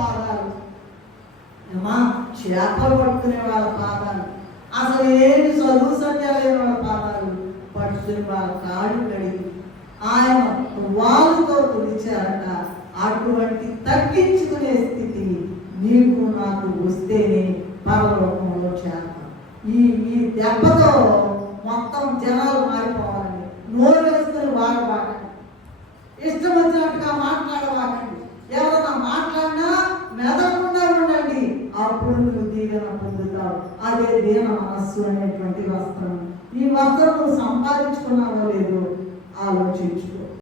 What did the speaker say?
పాదాలు, ఏమా చేపలు పట్టుకునే వాళ్ళ పాదాలు, అసలు ఏమి చదువు సత్యాలైన వాళ్ళ పాదాలు పట్టుకుని వాళ్ళ కాళ్ళు కడిగి ఆయన వాళ్ళతో తుడిచారట. అటువంటి తగ్గించుకునే స్థితి నీకు నాకు వస్తేనే పరలోకంలో చేరతాం. ఈ దెబ్బతో మొత్తం జనాలు మారిపోవాలని నోరు వేసుకుని వాడబాకండి, ఇష్టం వచ్చినట్టుగా మాట్లాడబాకండి. ఎవరైనా మాట్లాడినా మెదకుండా ఉండండి, అప్పుడు నువ్వు దీవెన పొందుతావు. అదే దీన మనస్సు అనేటువంటి వస్త్రం. ఈ వస్త్రం నువ్వు సంపాదించుకున్నావో లేదో ఆలోచించుకో.